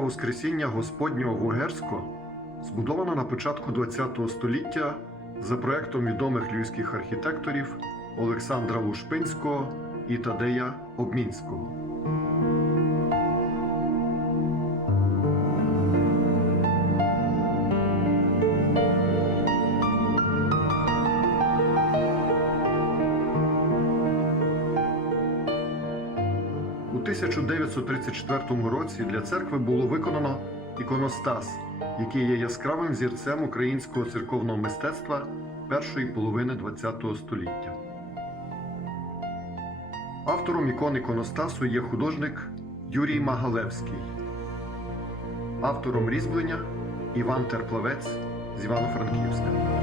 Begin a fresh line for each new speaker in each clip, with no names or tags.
Воскресіння Господнього в Угерсько збудована на початку ХХ століття за проектом відомих львівських архітекторів Олександра Лушпинського і Тадея Обмінського. 1934 році для церкви було виконано іконостас, який є яскравим зірцем українського церковного мистецтва першої половини ХХ століття. Автором ікон іконостасу є художник Юрій Магалевський, автором різьблення Іван Терплавець з Івано-Франківська.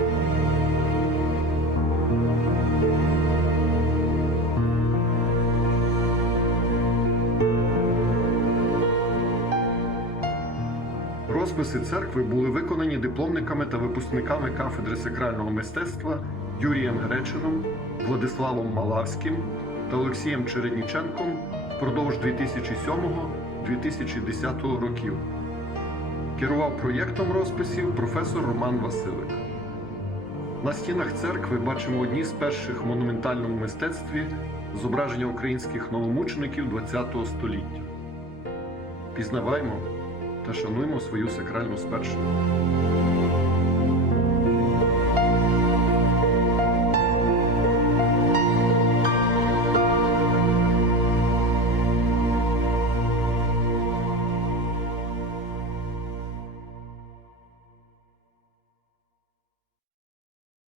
Розписи церкви були виконані дипломниками та випускниками кафедри сакрального мистецтва Юрієм Гречином, Владиславом Малавським та Олексієм Чередніченком впродовж 2007-2010 років. Керував проєктом розписів професор Роман Василик. На стінах церкви бачимо одні з перших монументальному мистецтві зображення українських новомучеників ХХ століття. Пізнаваймо та шануймо свою сакральну спадщину.